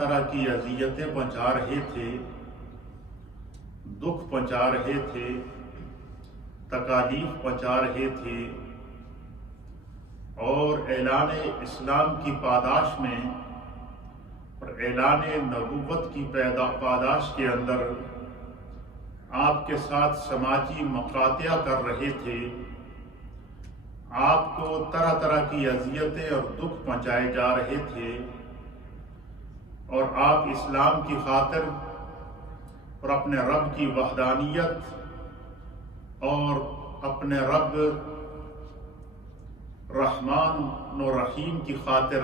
طرح کی اذیتیں پہنچا رہے تھے، دکھ پہنچا رہے تھے، تکالیف پہنچا رہے تھے، اور اعلان اسلام کی پاداش میں اور اعلان نبوت کی پاداش کے اندر آپ کے ساتھ سماجی مقاطعہ کر رہے تھے، آپ کو طرح طرح کی اذیتیں اور دکھ پہنچائے جا رہے تھے، اور آپ اسلام کی خاطر اور اپنے رب کی وحدانیت اور اپنے رب رحمان و رحیم کی خاطر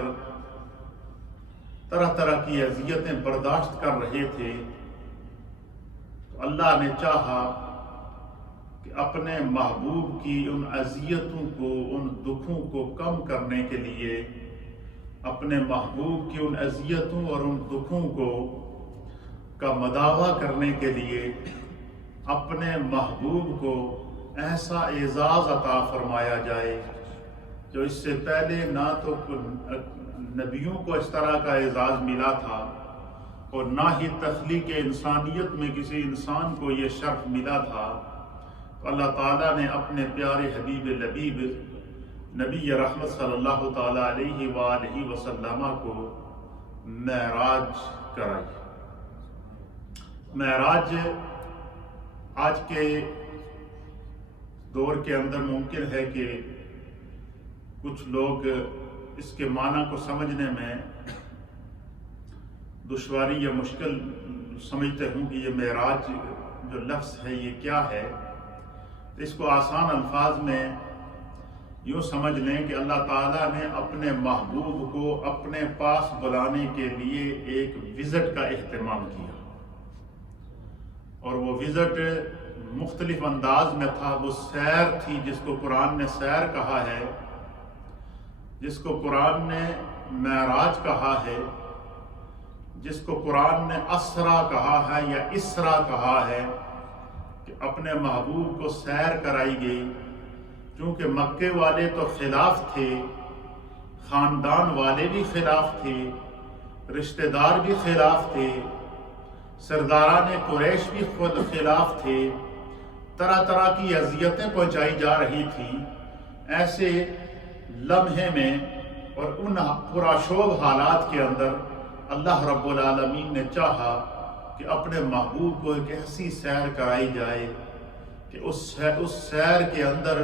طرح طرح کی اذیتیں برداشت کر رہے تھے۔ تو اللہ نے چاہا کہ اپنے محبوب کی ان اذیتوں کو، ان دکھوں کو کم کرنے کے لیے، اپنے محبوب کی ان اذیتوں اور ان دکھوں کا مداوع کرنے کے لیے اپنے محبوب کو ایسا اعزاز عطا فرمایا جائے جو اس سے پہلے نہ تو نبیوں کو اس طرح کا اعزاز ملا تھا اور نہ ہی تخلیق انسانیت میں کسی انسان کو یہ شرف ملا تھا۔ تو اللہ تعالیٰ نے اپنے پیارے حبیب لبیب نبی رحمت صلی اللہ تعالیٰ علیہ وآلہ وسلم کو معراج کرائی۔ معراج آج کے دور کے اندر ممکن ہے کہ کچھ لوگ اس کے معنی کو سمجھنے میں دشواری یا مشکل سمجھتے ہوں کہ یہ معراج جو لفظ ہے یہ کیا ہے۔ اس کو آسان الفاظ میں یوں سمجھ لیں کہ اللہ تعالیٰ نے اپنے محبوب کو اپنے پاس بلانے کے لیے ایک وزٹ کا اہتمام کیا، اور وہ وزٹ مختلف انداز میں تھا۔ وہ سیر تھی جس کو قرآن نے سیر کہا ہے، جس کو قرآن نے معراج کہا ہے، جس کو قرآن نے اسرا کہا ہے یا اسرا کہا ہے، کہ اپنے محبوب کو سیر کرائی گئی۔ چونکہ مکے والے تو خلاف تھے، خاندان والے بھی خلاف تھے، رشتہ دار بھی خلاف تھے، سرداران قریش بھی خود خلاف تھے، طرح طرح کی اذیتیں پہنچائی جا رہی تھیں۔ ایسے لمحے میں اور ان پرآشوب حالات کے اندر اللہ رب العالمین نے چاہا کہ اپنے محبوب کو ایک ایسی سیر کرائی جائے کہ اس سیر کے اندر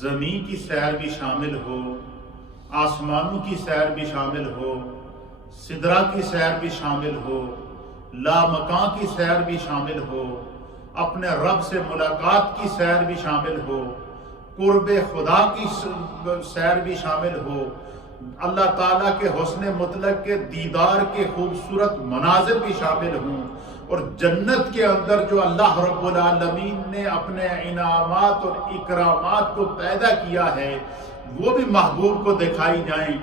زمین کی سیر بھی شامل ہو، آسمانوں کی سیر بھی شامل ہو، سدرہ کی سیر بھی شامل ہو، لامکاں کی سیر بھی شامل ہو، اپنے رب سے ملاقات کی سیر بھی شامل ہو، قرب خدا کی سیر بھی شامل ہو، اللہ تعالیٰ کے حسن مطلق کے دیدار کے خوبصورت مناظر بھی شامل ہوں، اور جنت کے اندر جو اللہ رب العالمین نے اپنے انعامات اور اکرامات کو پیدا کیا ہے وہ بھی محبوب کو دکھائی جائیں،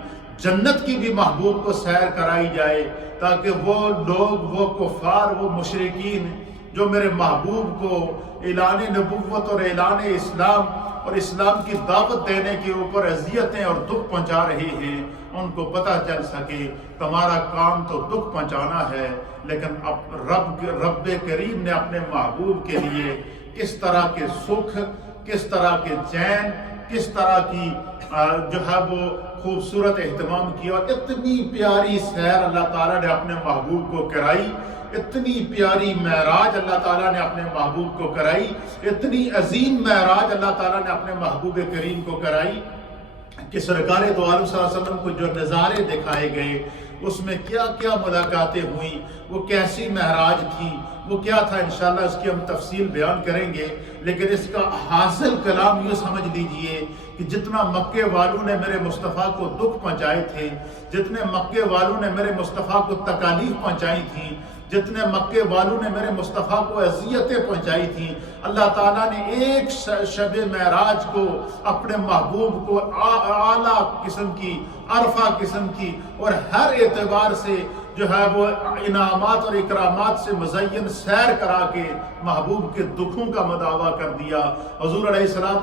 جنت کی بھی محبوب کو سیر کرائی جائے، تاکہ وہ لوگ، وہ کفار، وہ مشرکین جو میرے محبوب کو اعلان نبوت اور اعلان اسلام اور اسلام کی دعوت دینے کے اوپر اذیتیں اور دکھ پہنچا رہے ہیں، ان کو پتہ چل سکے تمہارا کام تو دکھ پہنچانا ہے، لیکن اب رب کریم نے اپنے محبوب کے لیے کس طرح کے سکھ، کس طرح کے چین، کس طرح کی جو ہے وہ خوبصورت اہتمام کیا، اور اتنی پیاری سیر اللہ تعالیٰ نے اپنے محبوب کو کرائی، اتنی پیاری معراج اللہ تعالیٰ نے اپنے محبوب کو کرائی، اتنی عظیم معراج اللہ تعالیٰ نے اپنے محبوب کریم کو کرائی کہ سرکار دو عالم صلی اللہ علیہ وسلم کو جو نظارے دکھائے گئے، اس میں کیا کیا ملاقاتیں ہوئیں، وہ کیسی معراج تھی، وہ کیا تھا، انشاءاللہ اس کی ہم تفصیل بیان کریں گے۔ لیکن اس کا حاصل کلام یہ سمجھ لیجئے کہ جتنا مکے والوں نے میرے مصطفیٰ کو دکھ پہنچائے تھے، جتنے مکے والوں نے میرے مصطفیٰ کو تکالیف پہنچائی تھیں، جتنے مکے والوں نے میرے مصطفیٰ کو اذیتیں پہنچائی تھیں، اللہ تعالیٰ نے ایک شب معراج کو اپنے محبوب کو اعلیٰ قسم کی، عرفہ قسم کی اور ہر اعتبار سے جو ہے وہ انعامات اور اکرامات سے مزین سیر کرا کے محبوب کے دکھوں کا مداوع کر دیا۔ حضور علیہ السلام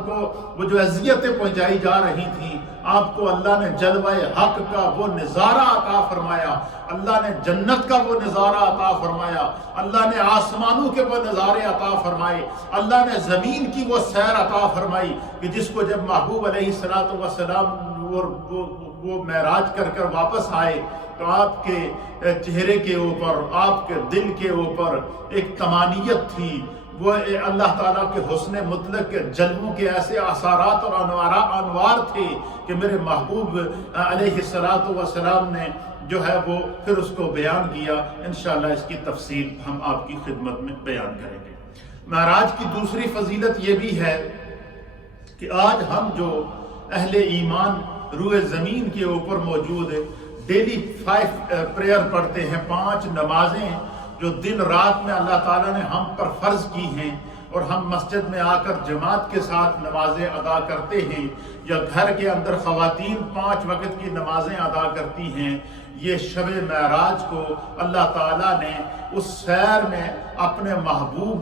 کو وہ جو اذیتیں پہنچائی جا رہی تھیں، آپ کو اللہ نے جلوہ حق کا وہ نظارہ عطا فرمایا، اللہ نے جنت کا وہ نظارہ عطا فرمایا، اللہ نے آسمانوں کے وہ نظارے عطا فرمائے، اللہ نے زمین کی وہ سیر عطا فرمائی کہ جس کو جب محبوب علیہ السلام وہ معراج کر کر واپس آئے تو آپ کے چہرے کے اوپر، آپ کے دل کے اوپر ایک طمانیت تھی، وہ اللہ تعالیٰ کے حسن مطلق کے جلووں کے ایسے اثرات اور انوار تھے کہ میرے محبوب علیہ السلام نے جو ہے وہ پھر اس کو بیان کیا۔ انشاءاللہ اس کی تفصیل ہم آپ کی خدمت میں بیان کریں گے۔ معراج کی دوسری فضیلت یہ بھی ہے کہ آج ہم جو اہل ایمان روئے زمین کے اوپر موجود ہے، ڈیلی 5 پریئر پڑھتے ہیں، 5 نمازیں جو دن رات میں اللہ تعالیٰ نے ہم پر فرض کی ہیں، اور ہم مسجد میں آ کر جماعت کے ساتھ نمازیں ادا کرتے ہیں، یا گھر کے اندر خواتین 5 وقت کی نمازیں ادا کرتی ہیں۔ یہ شب معراج کو اللہ تعالیٰ نے اس سیر میں اپنے محبوب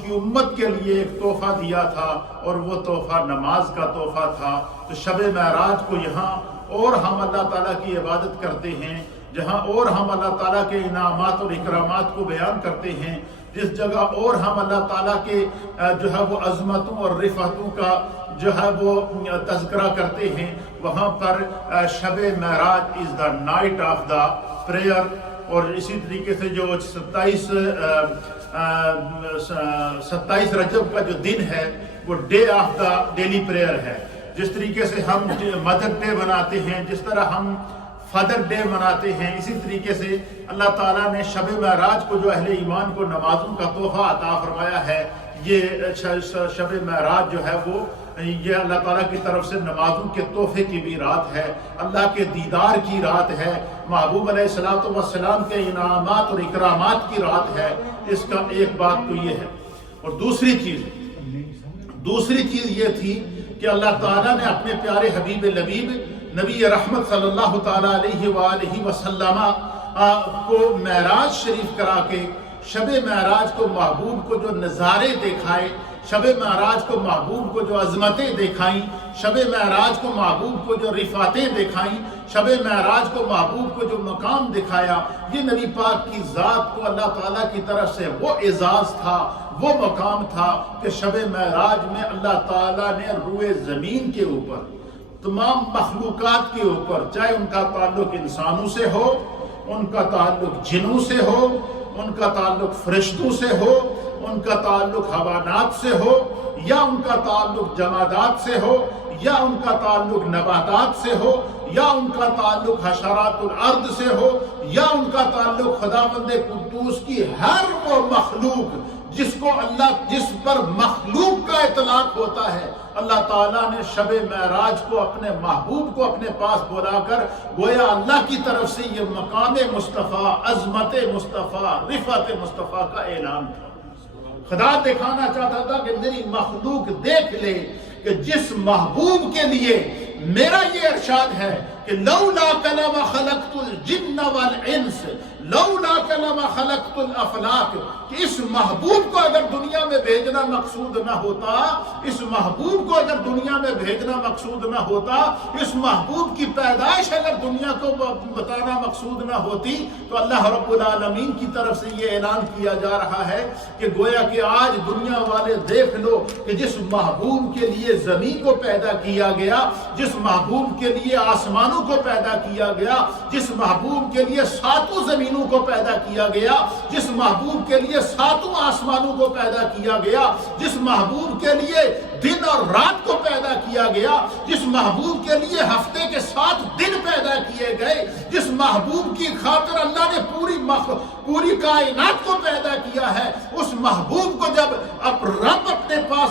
کی امت کے لیے ایک تحفہ دیا تھا، اور وہ تحفہ نماز کا تحفہ تھا۔ تو شب معراج کو یہاں اور ہم اللہ تعالیٰ کی عبادت کرتے ہیں، جہاں اور ہم اللہ تعالیٰ کے انعامات اور اکرامات کو بیان کرتے ہیں، جس جگہ اور ہم اللہ تعالیٰ کے جو ہے وہ عظمتوں اور رفعتوں کا جو ہے وہ تذکرہ کرتے ہیں، وہاں پر Shab Miraj is the night of the prayer. اور اسی طریقے سے جو 27 رجب کا جو دن ہے وہ day of the daily prayer ہے۔ جس طریقے سے ہم مدر ڈے مناتے ہیں، جس طرح ہم فادر ڈے مناتے ہیں، اسی طریقے سے اللہ تعالیٰ نے شب معراج کو جو اہل ایمان کو نمازوں کا تحفہ عطا فرمایا ہے، یہ شب معراج جو ہے وہ یہ اللہ تعالیٰ کی طرف سے نمازوں کے تحفے کی بھی رات ہے، اللہ کے دیدار کی رات ہے، محبوب علیہ السلام کے انعامات اور اکرامات کی رات ہے۔ اس کا ایک بات تو یہ ہے، اور دوسری چیز یہ تھی کہ اللہ تعالیٰ نے اپنے پیارے حبیب لبیب نبی رحمت صلی اللہ تعالیٰ علیہ وآلہ وسلم کو معراج شریف کرا کے شب معراج کو محبوب کو جو نظارے دکھائے، شب معراج کو محبوب کو جو عظمتیں دکھائیں، شب معراج کو محبوب کو جو رفعتیں دکھائیں، شب معراج کو محبوب کو جو مقام دکھایا، یہ نبی پاک کی ذات کو اللہ تعالیٰ کی طرف سے وہ اعزاز تھا، وہ مقام تھا کہ شب معراج میں اللہ تعالیٰ نے روئے زمین کے اوپر تمام مخلوقات کے اوپر، چاہے ان کا تعلق انسانوں سے ہو، ان کا تعلق جنوں سے ہو، ان کا تعلق فرشتوں سے ہو، ان کا تعلق حیوانات سے ہو، یا ان کا تعلق جمادات سے ہو، یا ان کا تعلق نباتات سے ہو، یا ان کا تعلق حشرات الارض سے ہو، یا ان کا تعلق خداوند قدوس کی ہر وہ مخلوق جس پر مخلوق کا اطلاق ہوتا ہے، اللہ تعالیٰ نے شب معراج کو اپنے محبوب کو اپنے پاس بلا کر گویا اللہ کی طرف سے یہ مقام مصطفیٰ، عظمت مصطفیٰ، رفعت مصطفیٰ کا اعلان تھا۔ خدا دکھانا چاہتا تھا کہ میری مخلوق دیکھ لے کہ جس محبوب کے لیے میرا یہ ارشاد ہے کہ لولا کلمہ خلقت الجن والانس، لولا کلمہ خلقت الافلاک، کہ اس محبوب کو اگر دنیا میں بھیجنا مقصود نہ ہوتا، اس محبوب کو اگر دنیا میں بھیجنا مقصود نہ ہوتا، اس محبوب کی پیدائش اگر دنیا کو بتانا مقصود نہ ہوتی، تو اللہ رب العالمین کی طرف سے یہ اعلان کیا جا رہا ہے کہ گویا کہ آج دنیا والے دیکھ لو کہ جس محبوب کے لیے زمین کو پیدا کیا گیا، جس محبوب کے لیے آسمانوں کو پیدا کیا گیا، جس محبوب کے لیے 7 زمینوں کو پیدا کیا گیا، جس محبوب کے لیے 7 آسمانوں کو پیدا کیا گیا، جس محبوب کے لیے دن اور رات کو پیدا کیا گیا، جس محبوب کے لیے ہفتے کے 7 دن پیدا کیے گئے، جس محبوب کی خاطر اللہ نے پوری کائنات کو پیدا کیا ہے، اس محبوب کو جب رب اپنے پاس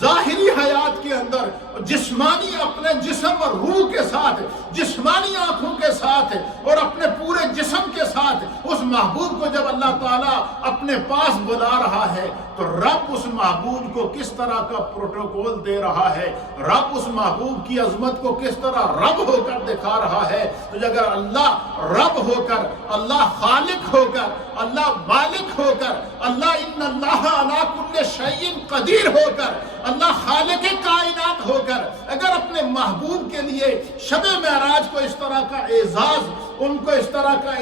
ظاہری حیات کے اندر جسمانی اپنے جسم اور روح کے ساتھ، جسمانی آنکھوں کے ساتھ اور اپنے پورے جسم کے ساتھ اس محبوب کو جب اللہ تعالیٰ اپنے پاس بلا رہا ہے تو رب اس محبوب کو کس طرح کا پروٹوکول دے رہا ہے، رب اس محبوب کی عظمت کو کس طرح رب ہو کر دکھا رہا ہے۔ تو اگر اللہ رب ہو کر، اللہ خالق ہو کر، اللہ مالک ہو کر، اللہ ان اللہ علی کل شیء قدیر ہو کر، اللہ خالق کائنات ہو کر اگر اپنے محبوب کے لیے شب معراج کو اس طرح کا اعزاز، ان کو اس طرح کا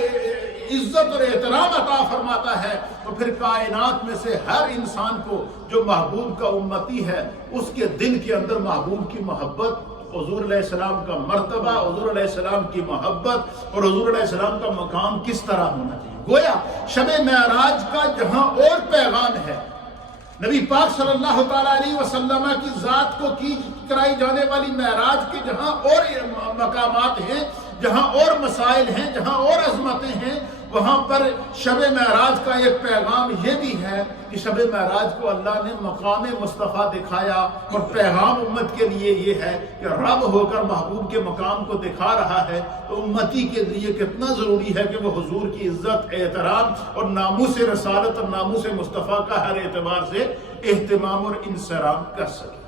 عزت اور احترام عطا فرماتا ہے، تو پھر کائنات میں سے ہر انسان کو جو محبوب کا امتی ہے اس کے دل کے اندر محبوب کی محبت، حضور علیہ السلام کا مرتبہ، حضور علیہ السلام کی محبت اور حضور علیہ السلام کا مقام کس طرح ہونا چاہیے۔ گویا شب معراج کا جہاں اور پیغام ہے، نبی پاک صلی اللہ تعالیٰ علیہ وسلم کی ذات کو کی کرائی جانے والی معراج کے جہاں اور مقامات ہیں، جہاں اور مسائل ہیں، جہاں اور عظمتیں ہیں، وہاں پر شب معراج کا ایک پیغام یہ بھی ہے کہ شب معراج کو اللہ نے مقام مصطفیٰ دکھایا، اور پیغام امت کے لیے یہ ہے کہ رب ہو کر محبوب کے مقام کو دکھا رہا ہے، تو امتی کے لیے کتنا ضروری ہے کہ وہ حضور کی عزت، احترام اور ناموس رسالت اور ناموس مصطفیٰ کا ہر اعتبار سے اہتمام اور انصرام کر سکے۔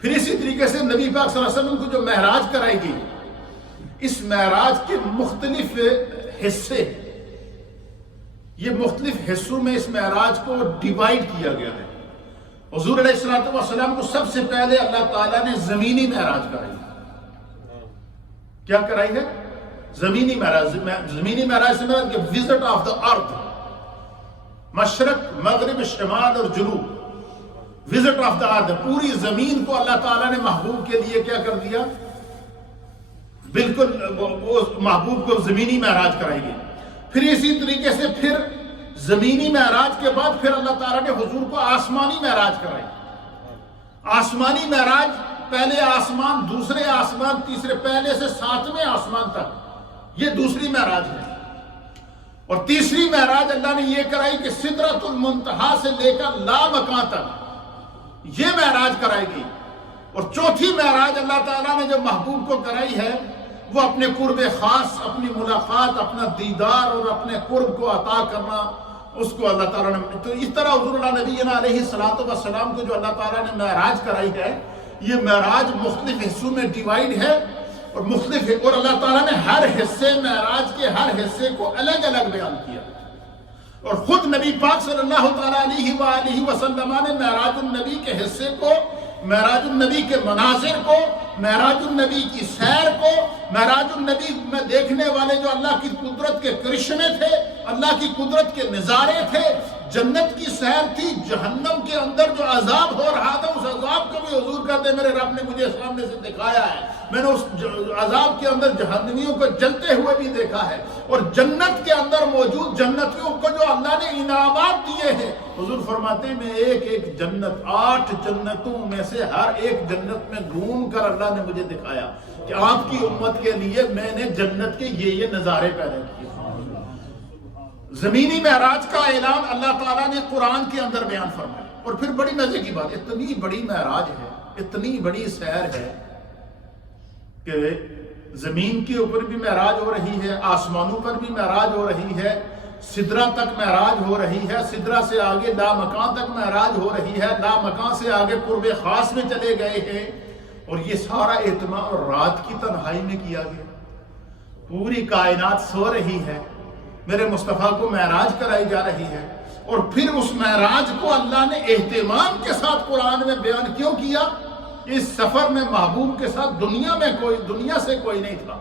پھر اسی طریقے سے نبی پاک صلی اللہ علیہ وسلم کو جو معراج کرائی گئی، اس معراج کے مختلف حصے، یہ مختلف حصوں میں اس معراج کو ڈیوائیڈ کیا گیا ہے۔ حضور علیہ السلام کو سب سے پہلے اللہ تعالیٰ نے زمینی معراج کرائی۔ کیا کرائی ہے؟ زمینی معراج۔ زمینی معراج سے مراد کہ وزٹ آف دا ارتھ، مشرق، مغرب، شمال اور جنوب، وزٹ آف دا ارتھ، پوری زمین کو اللہ تعالیٰ نے محبوب کے لیے کیا کر دیا؟ بالکل وہ محبوب کو زمینی معراج کرائی گئی۔ پھر اسی طریقے سے پھر زمینی معراج کے بعد پھر اللہ تعالیٰ نے حضور کو آسمانی معراج کرائی۔ آسمانی معراج، پہلے آسمان، دوسرے آسمان، تیسرے، پہلے سے 7ویں آسمان تک، یہ دوسری معراج ہے۔ اور تیسری معراج اللہ نے یہ کرائی کہ سدرۃ المنتہا سے لے کر لامکاں تک یہ معراج کرائی گئی۔ اور چوتھی معراج اللہ تعالیٰ نے جو محبوب کو کرائی ہے وہ اپنے قرب خاص، اپنی ملاقات، اپنا دیدار اور اپنے قرب کو عطا کرنا، اس کو اللہ تعالیٰ نے، تو اس طرح حضور اللہ نبینا علیہ السلام کو جو اللہ تعالیٰ نے معراج کرائی ہے، یہ معراج مختلف حصوں میں ڈیوائیڈ ہے، اور مختلف، اور اللہ تعالیٰ نے ہر حصے، معراج کے ہر حصے کو الگ الگ بیان کیا۔ اور خود نبی پاک صلی اللہ تعالیٰ علیہ وآلہ وسلم نے معراج النبی کے حصے کو، معراج النبی کے مناظر کو، معراج النبی کی سیر کو، معراج النبی میں دیکھنے والے جو اللہ کی قدرت کے کرشمے تھے، اللہ کی قدرت کے نظارے تھے، جنت کی سیر تھی، جہنم کے اندر جو عذاب ہو رہا تھا اس عذاب کو بھی حضور کہتے ہیں میرے رب نے مجھے سامنے سے دکھایا ہے، میں نے اس عذاب کے اندر جہنمیوں کو جلتے ہوئے بھی دیکھا ہے، اور جنت کے اندر موجود جنتیوں کو جو اللہ نے انعامات دیے ہیں، حضور فرماتے ہیں میں ایک ایک جنت، 8 جنتوں میں سے ہر ایک جنت میں گھوم کر اللہ نے مجھے دکھایا کہ آپ کی امت کے لیے میں نے جنت کے یہ نظارے پیدا کیے۔ زمینی معراج کا اعلان اللہ تعالیٰ نے قرآن کے اندر بیان فرمایا۔ اور پھر بڑی مزے کی بات، اتنی بڑی معراج ہے، اتنی بڑی سیر ہے کہ زمین کے اوپر بھی معراج ہو رہی ہے، آسمانوں پر بھی معراج ہو رہی ہے، سدرہ تک معراج ہو رہی ہے، سدرہ سے آگے لامکان تک معراج ہو رہی ہے، لامکان سے آگے قرب خاص میں چلے گئے ہیں، اور یہ سارا اہتمام رات کی تنہائی میں کیا گیا۔ پوری کائنات سو رہی ہے، میرے مصطفیٰ کو معراج کرائی جا رہی ہے، اور پھر اس معراج کو اللہ نے اہتمام کے ساتھ قرآن میں بیان کیوں کیا؟ اس سفر میں محبوب کے ساتھ دنیا سے کوئی نہیں تھا،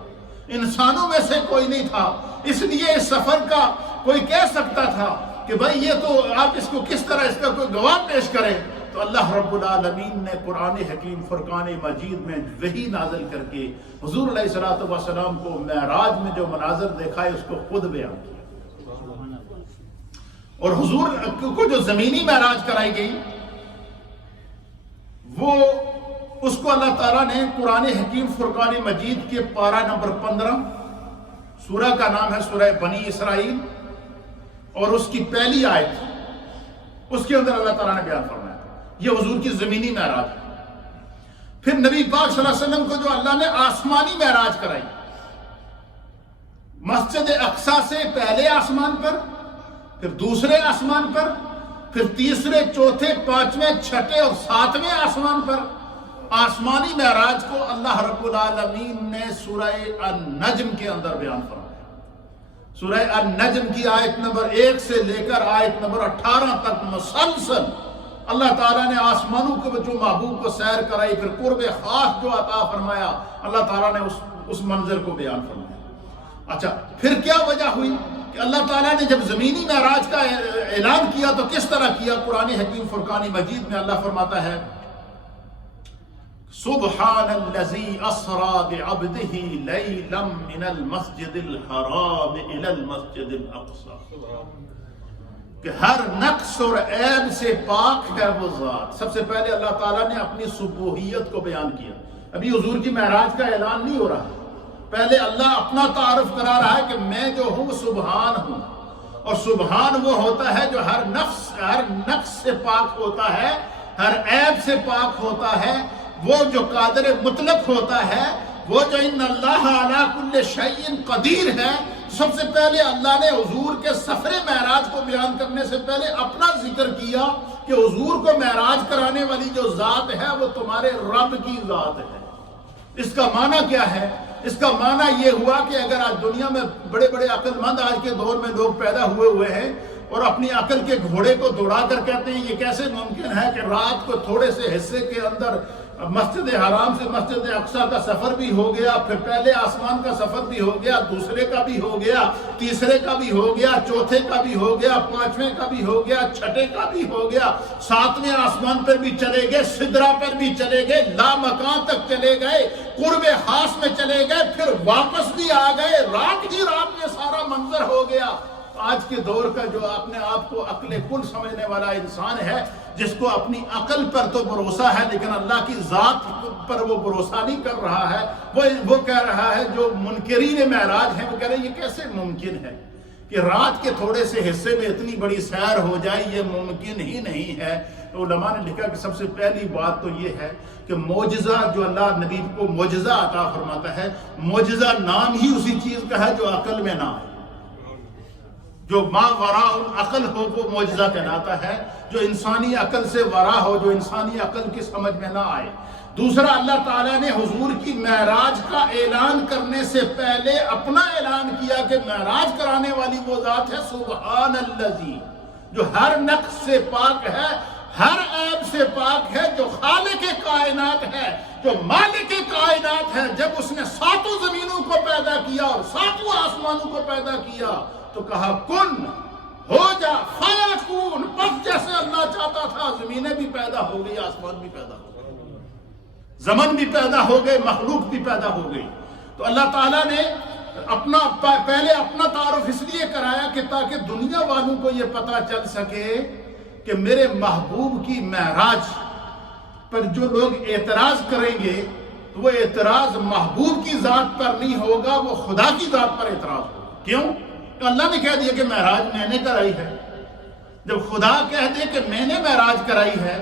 انسانوں میں سے کوئی نہیں تھا، اس لیے اس سفر کا کوئی کہہ سکتا تھا کہ بھائی یہ تو آپ اس کو کس طرح اس کا کوئی گواہ پیش کریں، تو اللہ رب العالمین نے قرآن حکیم فرقان مجید میں وحی نازل کر کے حضور علیہ السلام کو معراج میں جو مناظر دیکھا ہے اس کو خود بیان کیا۔ اور حضور کو جو زمینی معراج کرائی گئی وہ اس کو اللہ تعالیٰ نے قرآن حکیم فرقان مجید کے پارہ نمبر 15، سورہ کا نام ہے سورہ بنی اسرائیل، اور اس کی پہلی آیت، اس کے اندر اللہ تعالیٰ نے بیان فرمایا یہ حضور کی زمینی معراج ہے۔ پھر نبی پاک صلی اللہ علیہ وسلم کو جو اللہ نے آسمانی معراج کرائی، مسجد اقصی سے پہلے آسمان پر، پھر دوسرے آسمان پر، پھر تیسرے، چوتھے، پانچویں، چھٹے اور ساتویں آسمان پر آسمانی معراج کو اللہ رب العالمین نے سورہ النجم کے اندر بیان فرمایا۔ سورہ النجم کی آیت نمبر 1 سے لے کر آیت نمبر 18 تک مسلسل اللہ تعالیٰ نے آسمانوں کے جو محبوب کو سیر کرائی، پھر قرب خاص جو عطا فرمایا، اللہ تعالیٰ نے اس منظر کو بیان فرمایا۔ اچھا، پھر کیا وجہ ہوئی کہ اللہ تعالیٰ نے جب زمینی معراج کا اعلان کیا تو کس طرح کیا؟ قرآن حکیم فرقان مجید میں اللہ فرماتا ہے سبحان الذی اسری بعبدہ لیلا من المسجد الحرام الی المسجد الاقصی، کہ ہر نقص اور عیب سے پاک ہے وہ ذات۔ سب سے پہلے اللہ تعالیٰ نے اپنی سبوحیت کو بیان کیا۔ ابھی حضور کی معراج کا اعلان نہیں ہو رہا، پہلے اللہ اپنا تعارف کرا رہا ہے کہ میں جو ہوں سبحان ہوں، اور سبحان وہ ہوتا ہے جو ہر نقص سے پاک ہوتا ہے، ہر عیب سے پاک ہوتا ہے، وہ جو قادر مطلق ہوتا ہے، وہ جو ان اللہ علی کل شیء قدیر ہے۔ سب سے پہلے اللہ نے حضور کے سفر معراج کو بیان کرنے سے پہلے اپنا ذکر کیا کہ حضور کو معراج کرانے والی جو ذات ہے وہ تمہارے رب کی ذات ہے۔ اس کا معنی کیا ہے؟ اس کا معنی یہ ہوا کہ اگر آج دنیا میں بڑے بڑے عقل مند آج کے دور میں لوگ پیدا ہوئے ہیں اور اپنی عقل کے گھوڑے کو دوڑا کر کہتے ہیں یہ کیسے ممکن ہے کہ رات کو تھوڑے سے حصے کے اندر مسجد حرام سے مسجد اقصی کا سفر بھی ہو گیا، پھر پہلے آسمان کا سفر بھی ہو گیا، دوسرے کا بھی ہو گیا، تیسرے کا بھی ہو گیا، چوتھے کا بھی ہو گیا، پانچویں کا بھی ہو گیا، چھٹے کا بھی ہو گیا، ساتویں آسمان پر بھی چلے گئے، سدرہ پر بھی چلے گئے، لامکان تک چلے گئے، قرب خاص میں چلے گئے، پھر واپس بھی آ گئے، رات ہی رات میں سارا منظر ہو گیا۔ آج کے دور کا جو اپنے آپ کو عقل کل سمجھنے والا انسان ہے، جس کو اپنی عقل پر تو بھروسہ ہے لیکن اللہ کی ذات پر وہ بھروسہ نہیں کر رہا ہے، وہ کہہ رہا ہے، جو منکرین معراج ہیں وہ کہہ رہے ہیں یہ کیسے ممکن ہے کہ رات کے تھوڑے سے حصے میں اتنی بڑی سیر ہو جائے، یہ ممکن ہی نہیں ہے۔ تو علماء نے لکھا کہ سب سے پہلی بات تو یہ ہے کہ معجزہ جو اللہ نبی کو معجزہ عطا فرماتا ہے، معجزہ نام ہی اسی چیز کا ہے جو عقل میں نہ آئے، جو ما وراء العقل ہو وہ معجزہ کہلاتا ہے، جو انسانی عقل سے ورا ہو، جو انسانی عقل کی سمجھ میں نہ آئے۔ دوسرا، اللہ تعالیٰ نے حضور کی معراج کا اعلان کرنے سے پہلے اپنا اعلان کیا کہ معراج کرانے والی وہ ذات ہے سبحان الذی، جو ہر نقص سے پاک ہے، ہر عیب سے پاک ہے، جو خالق کائنات ہے، جو مالک کائنات ہے۔ جب اس نے ساتوں زمینوں کو پیدا کیا اور ساتوں آسمانوں کو پیدا کیا تو کہا کن، ہو جا، فیکون، پس جیسے اللہ چاہتا تھا زمینیں بھی پیدا ہو گئی، آسمان بھی پیدا ہو گئی، زمن بھی پیدا ہو گئے، مخلوق بھی پیدا ہو گئی۔ تو اللہ تعالیٰ نے پہلے اپنا تعارف اس لیے کرایا کہ تاکہ دنیا والوں کو یہ پتا چل سکے کہ میرے محبوب کی معراج پر جو لوگ اعتراض کریں گے تو وہ اعتراض محبوب کی ذات پر نہیں ہوگا، وہ خدا کی ذات پر اعتراض ہوگا۔ کیوں؟ تو اللہ نے کہہ دیا کہ معراج میں نے کرائی ہے۔ جب خدا کہہ دے کہ میں نے معراج کرائی ہے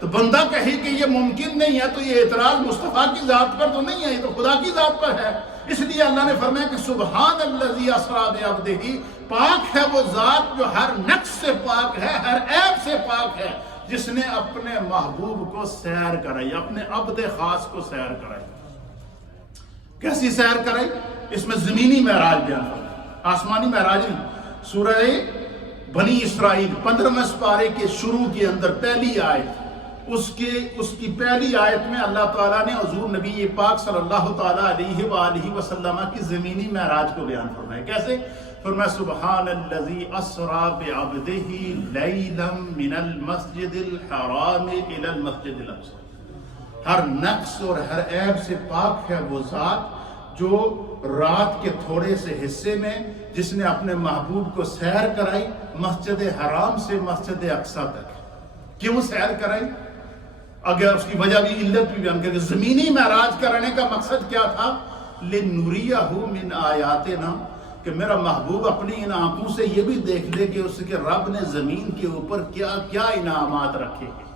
تو بندہ کہے کہ یہ ممکن نہیں ہے تو یہ اعتراض مصطفیٰ کی ذات پر تو نہیں ہے، یہ تو خدا کی ذات پر ہے۔ اس لیے اللہ نے فرمایا کہ سبحان الذی اسری بعبدہ، پاک ہے وہ ذات جو ہر نقص سے پاک ہے، ہر عیب سے پاک ہے، جس نے اپنے محبوب کو سیر کرائی، اپنے عبد خاص کو سیر کرائی۔ کیسی سیر کرائی؟ اس میں زمینی معراج بیان ہے، آسمانی معراج نہیں۔ سورہ بنی اسرائیل 15ویں سپارے کے شروع کے اندر پہلی آیت، اس کی پہلی آیت میں اللہ تعالیٰ نے حضور نبی پاک صلی اللہ تعالیٰ علیہ وآلہ وسلم کی زمینی معراج کو بیان فرمایا۔ کیسے؟ فرمایا سبحان الذی اسری بعبدہ لیلا من المسجد الحرام الی المسجد الاقصی، ہر نقص اور ہر عیب سے پاک ہے وہ ذات جو رات کے تھوڑے سے حصے میں جس نے اپنے محبوب کو سیر کرائی مسجد حرام سے مسجد اقصی تک۔ کیوں سیر کرائی؟ اگر اس کی وجہ بھی علت بھی بیان کریں، زمینی معراج کرنے کا مقصد کیا تھا؟ لِنُرِيَهُ مِنْ آیَاتِنَا، کہ میرا محبوب اپنی ان آنکھوں سے یہ بھی دیکھ لے کہ اس کے رب نے زمین کے اوپر کیا کیا انعامات رکھے ہیں،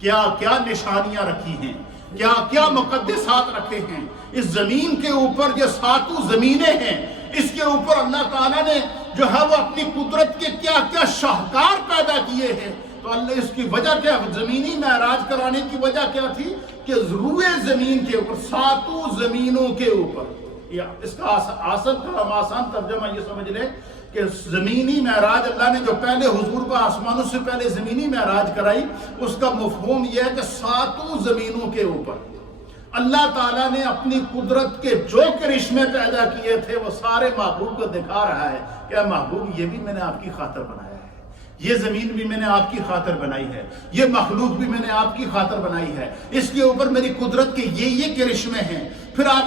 کیا کیا نشانیاں رکھی ہیں، کیا کیا مقدسات رکھے ہیں۔ اس زمین کے اوپر جو ساتوں زمینیں ہیں، اس کے اوپر اللہ تعالیٰ نے جو ہے وہ اپنی قدرت کے کیا کیا شاہکار پیدا کیے ہیں. تو اللہ اس کی وجہ کیا، زمینی معراج کرانے کی وجہ کیا تھی کہ روئے زمین کے اوپر، ساتوں زمینوں کے اوپر. یا اس کا آسان ترجمہ یہ سمجھ لیں کہ زمینی معراج اللہ نے جو پہلے حضور کو آسمانوں سے پہلے زمینی معراج کرائی، اس کا مفہوم یہ ہے کہ ساتوں زمینوں کے اوپر اللہ تعالیٰ نے اپنی قدرت کے جو کرشمے پیدا کیے تھے وہ سارے محبوب کو دکھا رہا ہے کہ اے محبوب، یہ بھی میں نے آپ کی خاطر بنایا ہے، یہ زمین بھی میں نے آپ کی خاطر بنائی ہے، یہ مخلوق بھی میں نے آپ کی خاطر بنائی ہے، اس کے اوپر میری قدرت کے یہ کرشمے ہیں. پھر آپ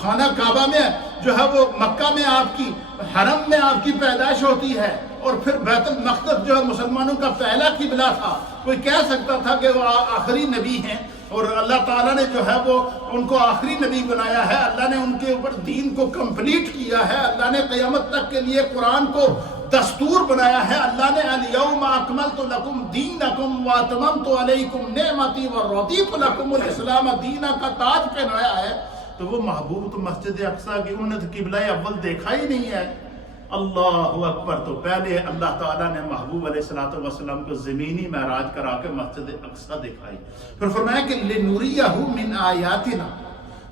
خانہ کعبہ میں جو ہے وہ مکہ میں آپ کی حرم میں آپ کی پیدائش ہوتی ہے، اور پھر بیت المقدس جو ہے مسلمانوں کا پہلا قبلہ تھا. کوئی کہہ سکتا تھا کہ وہ آخری نبی ہیں اور اللہ تعالیٰ نے جو ہے وہ ان کو آخری نبی بنایا ہے، اللہ نے ان کے اوپر دین کو کمپلیٹ کیا ہے، اللہ نے قیامت تک کے لیے قرآن کو دستور بنایا ہے. اللہ نے الیوم اکملت لکم دینکم واتممت علیکم نعمتی ورضیت لکم الاسلام دینا کا تاج پہنایا ہے. تو وہ محبوب تو مسجد اقصیٰ کی، انہوں نے تو قبلہ اول دیکھا ہی نہیں ہے. اللہ اکبر. تو پہلے اللہ تعالیٰ نے محبوب علیہ السلام کو زمینی معراج کرا کے مسجد اقصیٰ دکھائی. پھر فرمایا کہ لنُرِيَهُ مِنْ آیاتنا،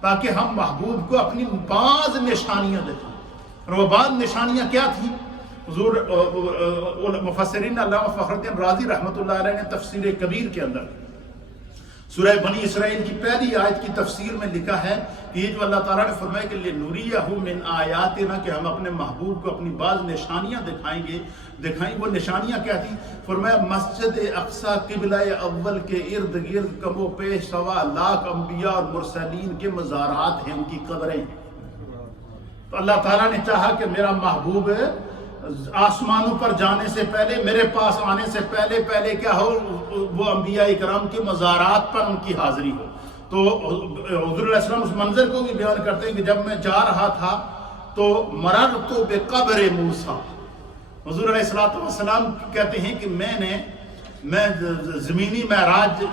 تاکہ ہم محبوب کو اپنی بعض نشانیاں دکھائیں. اور وہ بعض نشانیاں کیا تھیں؟ حضور مفسرین علامہ فخر الدین رازی رحمۃ اللہ علیہ نے تفسیر کبیر کے اندر سورہ بنی اسرائیل کی پہلی آیت کی تفسیر میں لکھا ہے کہ یہ جو اللہ تعالیٰ نے فرمایا کہ لِنُرِيَهُ مِنْ آیاتنا، کہ ہم اپنے محبوب کو اپنی بعض نشانیاں دکھائیں. وہ نشانیاں کیا تھیں؟ فرمایا مسجد اقصیٰ قبلہ اول کے ارد گرد کم و پیش 1.25 لاکھ انبیاء اور مرسلین کے مزارات ہیں، ان کی قبریں. تو اللہ تعالیٰ نے چاہا کہ میرا محبوب آسمانوں پر جانے سے پہلے، میرے پاس آنے سے پہلے کیا ہو، وہ انبیاء اکرام کے مزارات پر ان کی حاضری ہو. تو حضور علیہ السلام اس منظر کو بھی بیان کرتے ہیں کہ جب میں جا رہا تھا تو مررت بقبر موسیٰ. حضور علیہ السلام کہتے ہیں کہ میں زمینی معراج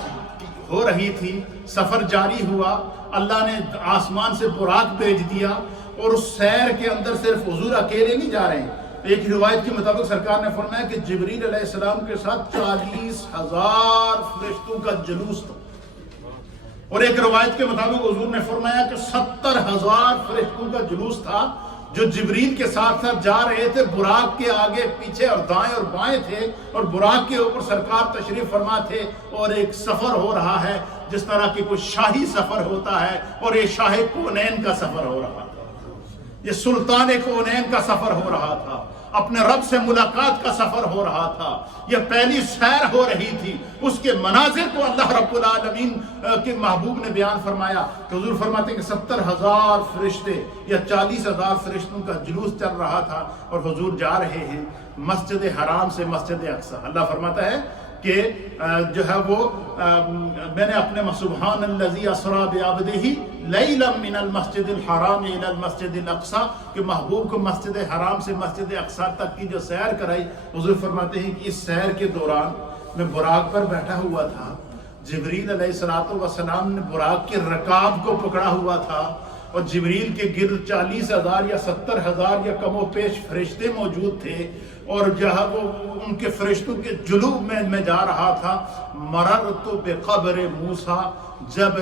ہو رہی تھی، سفر جاری ہوا، اللہ نے آسمان سے براق بھیج دیا، اور اس سیر کے اندر صرف حضور اکیلے نہیں جا رہے ہیں. ایک روایت کے مطابق سرکار نے فرمایا کہ جبریل علیہ السلام کے ساتھ 40,000 فرشتوں کا جلوس تھا، اور ایک روایت کے مطابق حضور نے فرمایا کہ 70,000 فرشتوں کا جلوس تھا جو جبریل کے ساتھ جا رہے تھے. براق کے آگے پیچھے اور دائیں اور بائیں تھے، اور براق کے اوپر سرکار تشریف فرما تھے، اور ایک سفر ہو رہا ہے جس طرح کہ کوئی شاہی سفر ہوتا ہے، اور یہ شاہ کونین کا سفر ہو رہا تھا، یہ سلطان کونین کا سفر ہو رہا تھا، اپنے رب سے ملاقات کا سفر ہو رہا تھا، یہ پہلی سیر ہو رہی تھی. اس کے مناظر کو اللہ رب العالمین کے محبوب نے بیان فرمایا. حضور فرماتے ہیں کہ 70,000 فرشتے یا 40,000 فرشتوں کا جلوس چل رہا تھا، اور حضور جا رہے ہیں مسجد حرام سے مسجد اقصیٰ. اللہ فرماتا ہے کہ جو ہے وہ میں نے اپنے سبحان الذی اسریٰ بعبدہ لیلا من المسجد الحرام الی المسجد الاقصیٰ، کہ محبوب کو مسجد حرام سے مسجد اقصیٰ تک کی جو سیر کرائی. حضور فرماتے ہیں کہ اس سیر کے دوران میں براق پر بیٹھا ہوا تھا، جبریل علیہ السلام نے براق کے رکاب کو پکڑا ہوا تھا، اور جبریل کے گرد 40,000 یا 70,000 یا کم و بیش فرشتے موجود تھے، اور جہاں وہ ان کے فرشتوں کے جلوب میں میں جا رہا تھا. مررت بقبر موسیٰ، جب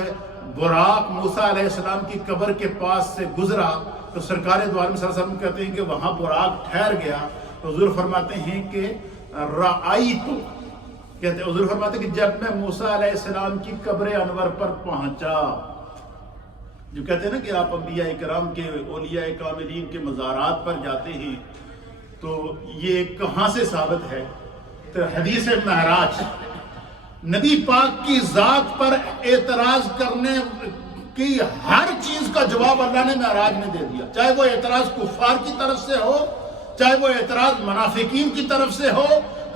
براق موسیٰ علیہ السلام کی قبر کے پاس سے گزرا تو سرکار دو عالم صلی اللہ علیہ وسلم کہتے ہیں کہ وہاں براق ٹھہر گیا. حضور فرماتے ہیں کہ رأیتو، کہتے ہیں حضور فرماتے ہیں کہ جب میں موسیٰ علیہ السلام کی قبر انور پر پہنچا، جو کہتے ہیں نا کہ آپ انبیاء اکرام کے، اولیاء کاملین کے مزارات پر جاتے ہیں، تو یہ کہاں سے ثابت ہے؟ تو حدیث معراج، نبی پاک کی ذات پر اعتراض کرنے کی ہر چیز کا جواب اللہ نے معراج میں دے دیا، چاہے وہ اعتراض کفار کی طرف سے ہو، چاہے وہ اعتراض منافقین کی طرف سے ہو،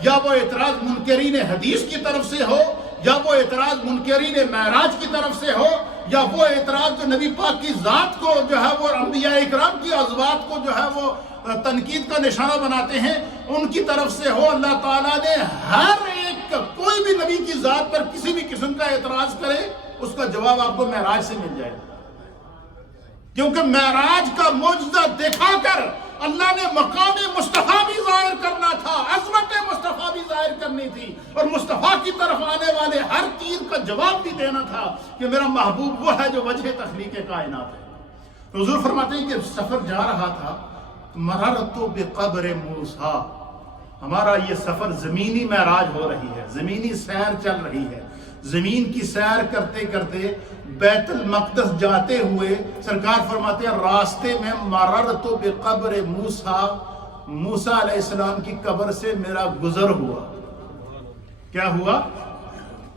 یا وہ اعتراض منکرین حدیث کی طرف سے ہو، یا وہ اعتراض منکرین معراج کی طرف سے ہو، یا وہ اعتراض جو نبی پاک کی ذات کو جو ہے وہ انبیاء اکرام کی ازواج کو جو ہے وہ تنقید کا نشانہ بناتے ہیں، ان کی طرف سے ہو. اللہ تعالیٰ نے ہر ایک کا، کوئی بھی نبی کی ذات پر کسی بھی قسم کا اعتراض کرے اس کا جواب آپ کو معراج سے مل جائے گا، کیونکہ معراج کا معجزہ دکھا اللہ نے مقام مصطفیٰ بھی ظاہر کرنا تھا، عظمت مصطفیٰ بھی ظاہر کرنی تھی، اور مصطفیٰ کی طرف آنے والے ہر تیر کا جواب بھی دینا تھا کہ میرا محبوب وہ ہے جو وجہ تخلیق کائنات ہے۔ تو حضور فرماتے ہیں کہ سفر جا رہا تھا، مررت بقبر موسیٰ، ہمارا یہ سفر زمینی معراج ہو رہی ہے، زمینی سیر چل رہی ہے، زمین کی سیر کرتے کرتے بیت المقدس جاتے ہوئے سرکار فرماتے ہیں راستے میں مررت بقبر موسیٰ، موسیٰ علیہ السلام کی قبر سے میرا گزر ہوا۔ کیا ہوا؟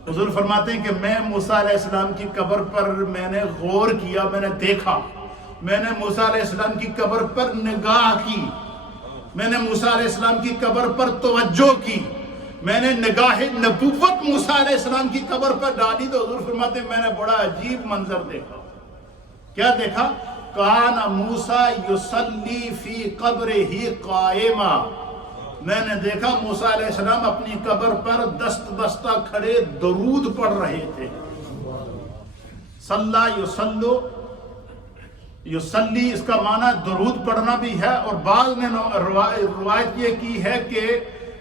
حضور فرماتے ہیں کہ میں موسیٰ علیہ السلام کی قبر پر میں نے غور کیا، میں نے دیکھا، میں نے موسیٰ علیہ السلام کی قبر پر نگاہ کی، میں نے موسیٰ علیہ السلام کی قبر پر توجہ کی، میں نے نگاہ نبوت موسیٰ علیہ السلام کی قبر پر ڈالی۔ تو حضور فرماتے ہیں میں نے بڑا عجیب منظر دیکھا۔ کیا دیکھا؟ کان موسیٰ یصلی فی قبرہ قائما، میں نے دیکھا موسیٰ علیہ السلام اپنی قبر پر دست بستہ کھڑے درود پڑھ رہے تھے۔ صلی یصلو، یصلی اس کا معنی درود پڑھنا بھی ہے، اور بعض نے روایت یہ کی ہے کہ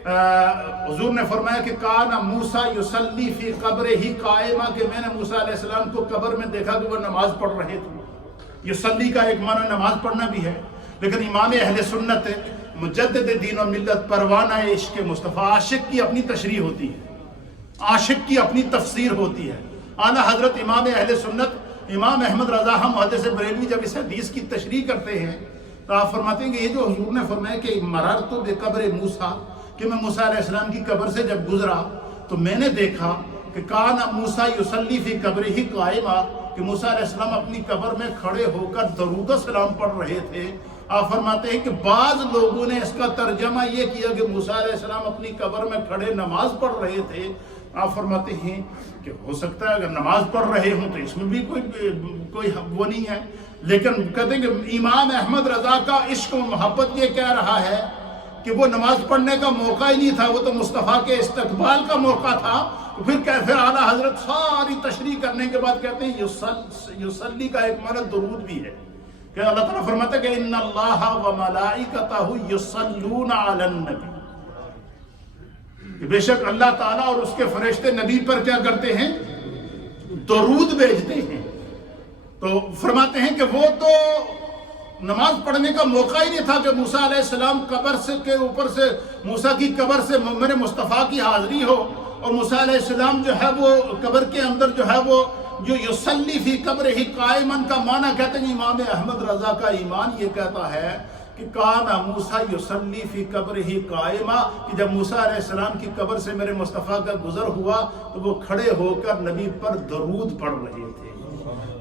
حضور نے فرمایا کہ کان موسیٰ یصلی فی قبرہ قائما، کہ میں نے موسیٰ علیہ السلام کو قبر میں دیکھا کہ وہ نماز پڑھ رہے تھے۔ یصلی کا ایک معنی نماز پڑھنا بھی ہے، لیکن امام اہل سنت مجدد دین و ملت پروانہ عشق مصطفیٰ، عاشق کی اپنی تشریح ہوتی ہے، عاشق کی اپنی تفسیر ہوتی ہے۔ اعلیٰ حضرت امام اہل سنت امام احمد رضا محدث بریلوی جب اس حدیث کی تشریح کرتے ہیں تو آپ فرماتے ہیں کہ یہ جو حضور نے فرمایا کہ مررت بقبر موسیٰ، کہ میں موسیٰ علیہ السلام کی قبر سے جب گزرا تو میں نے دیکھا کہ کان موسیٰ یصلی فی قبرہ قائما، کہ موسیٰ علیہ السلام اپنی قبر میں کھڑے ہو کر درود و سلام پڑھ رہے تھے۔ آپ فرماتے ہیں کہ بعض لوگوں نے اس کا ترجمہ یہ کیا کہ موسیٰ علیہ السلام اپنی قبر میں کھڑے نماز پڑھ رہے تھے۔ آپ فرماتے ہیں کہ ہو سکتا ہے اگر نماز پڑھ رہے ہوں تو اس میں بھی کوئی وہ نہیں ہے، لیکن کہتے ہیں کہ امام احمد رضا کا عشق و محبت یہ کہہ رہا ہے کہ وہ نماز پڑھنے کا موقع ہی نہیں تھا، وہ تو مصطفیٰ کے استقبال کا موقع تھا۔ پھر اعلیٰ حضرت ساری تشریح کرنے کے بعد کہتے ہیں یصلی کا ایک معنی درود بھی ہے، کہ اللہ تعالیٰ فرماتا ہے کہ ان اللہ و ملائکتہ یصلون علی النبی، کہ بے شک اللہ تعالیٰ اور اس کے فرشتے نبی پر کیا کرتے ہیں؟ درود بھیجتے ہیں۔ تو فرماتے ہیں کہ وہ تو نماز پڑھنے کا موقع ہی نہیں تھا کہ موسیٰ علیہ السلام قبر سے کے اوپر سے موسیٰ کی قبر سے میرے مصطفیٰ کی حاضری ہو، اور موسیٰ علیہ السلام جو ہے وہ قبر کے اندر جو ہے وہ جو یصلی فی قبرہ قائما کا معنی کہتے ہیں امام احمد رضا کا ایمان یہ کہتا ہے کہ کان موسیٰ یصلی فی قبرہ قائما، کہ جب موسیٰ علیہ السلام کی قبر سے میرے مصطفیٰ کا گزر ہوا تو وہ کھڑے ہو کر نبی پر درود پڑھ رہے تھے۔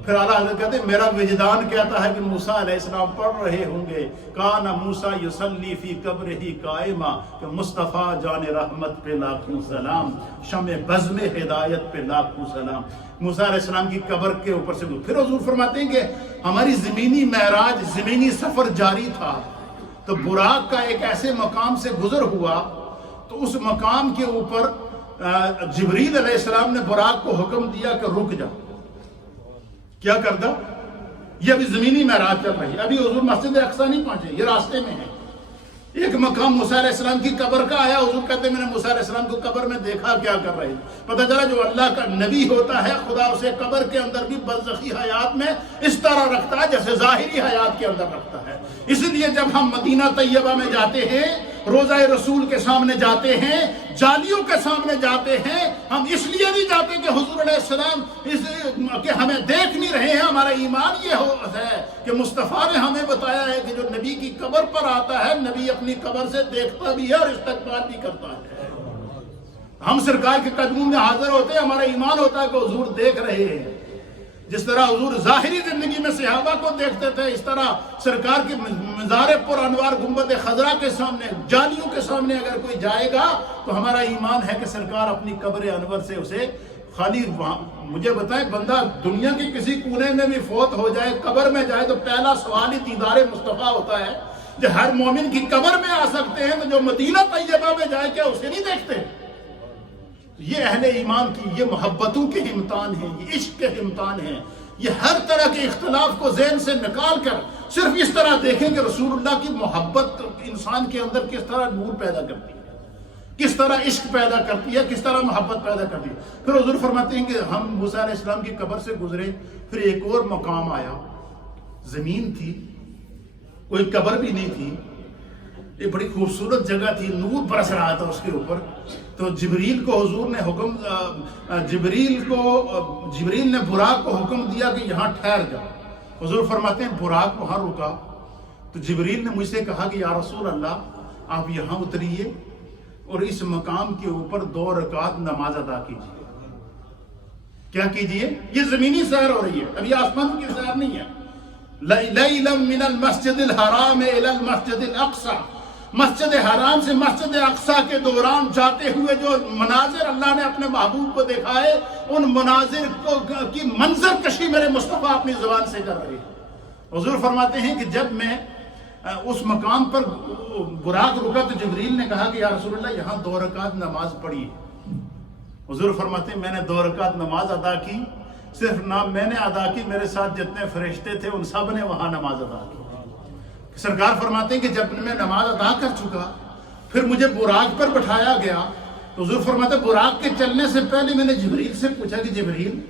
پھر اعلیٰ حضرت کہتے ہیں میرا وجدان کہتا ہے کہ موسیٰ علیہ السلام پڑھ رہے ہوں گے کان موسیٰ یصلی فی قبرہ قائما، کہ مصطفیٰ جان رحمت پہ لاکھوں سلام، شمع بزم ہدایت پہ لاکھوں سلام، موسیٰ علیہ السلام کی قبر کے اوپر سے۔ پھر حضور فرماتے ہیں کہ ہماری زمینی معراج، زمینی سفر جاری تھا، تو براق کا ایک ایسے مقام سے گزر ہوا تو اس مقام کے اوپر جبریل علیہ السلام نے براق کو حکم دیا کہ رک جا۔ کیا کر دا؟ یہ ابھی زمینی معراج چل رہی ہے، ابھی حضور مسجد اقصیٰ نہیں پہنچے، یہ راستے میں ہے۔ ایک مقام موسیٰ علیہ السلام کی قبر کا آیا، حضور کہتے ہیں میں نے موسیٰ علیہ السلام کو قبر میں دیکھا کیا کر رہے ہیں۔ پتہ چلا جو اللہ کا نبی ہوتا ہے خدا اسے قبر کے اندر بھی برزخی حیات میں اس طرح رکھتا ہے جیسے ظاہری حیات کے اندر رکھتا ہے۔ اس لیے جب ہم مدینہ طیبہ میں جاتے ہیں، روضہ رسول کے سامنے جاتے ہیں، جالیوں کے سامنے جاتے ہیں، ہم اس لیے نہیں جاتے کہ حضور علیہ السلام کہ ہمیں دیکھ نہیں رہے ہیں، ہمارا ایمان یہ ہے کہ مصطفیٰ نے ہمیں بتایا ہے کہ جو نبی کی قبر پر آتا ہے نبی اپنی قبر سے دیکھتا بھی ہے اور استقبال بھی کرتا ہے۔ ہم سرکار کے قدموں میں حاضر ہوتے ہیں، ہمارا ایمان ہوتا ہے کہ حضور دیکھ رہے ہیں۔ جس طرح حضور ظاہری زندگی میں صحابہ کو دیکھتے تھے، اس طرح سرکار کے مزار پر انوار گنبد خضرا کے سامنے، جالیوں کے سامنے اگر کوئی جائے گا تو ہمارا ایمان ہے کہ سرکار اپنی قبر انور سے اسے خالی مجھے بتائیں بندہ دنیا کے کسی کونے میں بھی فوت ہو جائے، قبر میں جائے تو پہلا سوال ہی دیدار مصطفیٰ ہوتا ہے۔ جو ہر مومن کی قبر میں آ سکتے ہیں تو جو مدینہ طیبہ میں جائے کیا اسے نہیں دیکھتے؟ یہ اہل ایمان کی یہ محبتوں کے امتحان ہیں، یہ عشق کے امتحان ہیں یہ ہر طرح کے اختلاف کو ذہن سے نکال کر صرف اس طرح دیکھیں کہ رسول اللہ کی محبت انسان کے اندر کس طرح نور پیدا کرتی ہے، کس طرح عشق پیدا کرتی ہے، کس طرح محبت پیدا کرتی ہے۔ پھر حضور فرماتے ہیں کہ ہم موسیٰ علیہ السلام کی قبر سے گزرے، پھر ایک اور مقام آیا، زمین تھی، کوئی قبر بھی نہیں تھی، ایک بڑی خوبصورت جگہ تھی، نور برس رہا تھا اس کے اوپر۔ تو جبریل کو حضور نے جبریل نے براق کو حکم دیا کہ یہاں ٹھہر جا۔ حضور فرماتے ہیں براق وہاں رکا تو جبریل نے مجھ سے کہا کہ یا رسول اللہ آپ یہاں اتریے اور اس مقام کے اوپر 2 رکعت نماز ادا کیجیے۔ کیا کیجیے؟ یہ زمینی سیر ہو رہی ہے، ابھی آسمان کی سیر نہیں ہے۔ لیلا من المسجد الحرام الى المسجد الاقصى، مسجد حرام سے مسجد اقصی کے دوران جاتے ہوئے جو مناظر اللہ نے اپنے محبوب کو دکھائے، ان مناظر کی منظر کشی میرے مصطفیٰ اپنی زبان سے کر رہے ہیں۔ حضور فرماتے ہیں کہ جب میں اس مقام پر براق رکا تو جبریل نے کہا کہ یا رسول اللہ یہاں 2 رکعت نماز پڑھی۔ حضور فرماتے ہیں میں نے 2 رکعت نماز ادا کی، صرف نہ میں نے ادا کی، میرے ساتھ جتنے فرشتے تھے ان سب نے وہاں نماز ادا کی۔ سرکار فرماتے ہیں کہ جب میں نماز ادا کر چکا پھر مجھے براق پر بٹھایا گیا تو حضور فرماتے ہیں براق کے چلنے سے پہلے میں نے جبریل سے پوچھا کہ جبریل